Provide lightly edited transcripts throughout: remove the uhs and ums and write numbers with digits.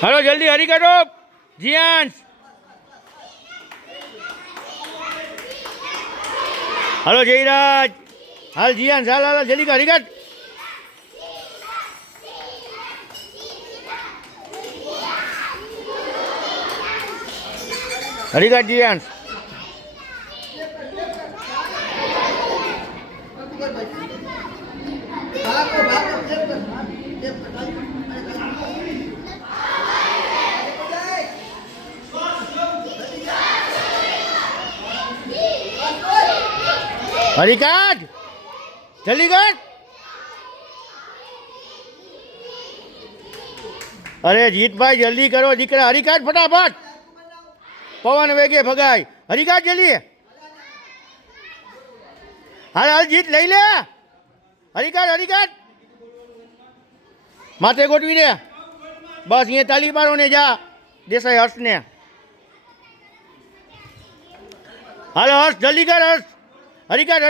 Hello जल्दी हरी करो Jiyansh. Hello Jayraj. हाल जियांश हाल हाल जल्दी कर हरी कर। हरी कर जियांश। हरी कर जल्दी कर। अरे जीत भाई जल्दी करो दीकरा हरी कर फटाफट। पवन वेगे भगाई हरी कर जल्दी। हाल हाल जीत लई ले हरी कर माथे गोठवी दे बस ये ताली मारो ने जा देसाई हर्ष ने। हालो हर्ष जल्दी कर हर्ष हरी कर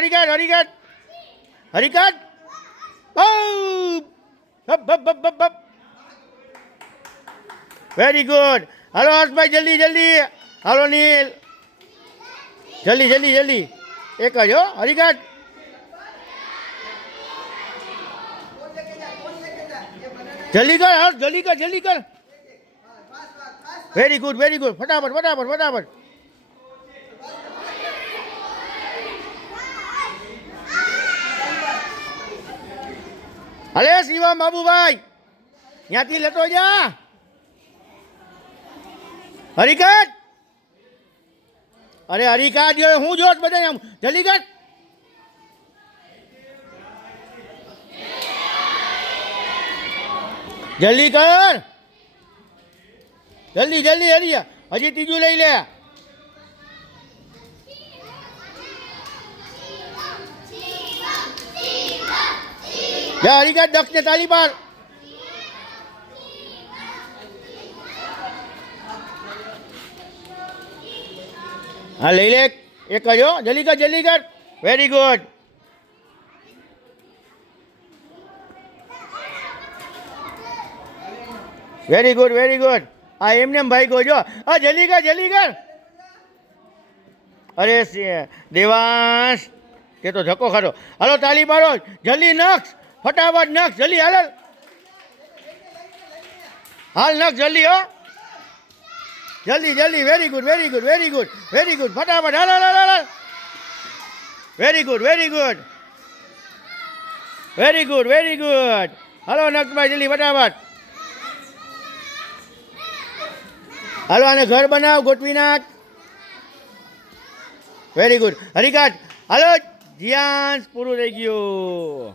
वेरी गुड। हेलो हर्ष भाई जल्दी जल्दी। हेलो नील जल्दी जल्दी जल्दी एक हो हरी कर। जल्दी कर हर्ष जल्दी कर वेरी गुड फटाफट फटाफट फटाफट। अरे शिवम बाबू भाई यहाँ थी लेतो जा हरिकट। अरे हरिकट जो हूँ जोत बदे जल्दी कर। जल्दी कर जल्दी जल्दी हरी हजी तीजू लई ले। जा हरिकट दक्ष ने ताली पार। हाँ ले ले एक करो जल्दी कर वेरी गुड। वेरी गुड हाँ एमने भाई को जो हाँ जल्दी कर। अरे देवांश ये तो धक्को खरो। हलो ताली मारो जल्दी नक्स फटाफट नक्स जल्दी हाल नक्स जल्दी हो जल्दी वेरी गुड फटाफट हाल वेरी गुड। हलो नक्स भाई जल्दी फटाफट। हालो आने घर बनाव गोठवी नाख वेरी गुड हरिकाट। हालो जियांश पूરું થઈ ગયું।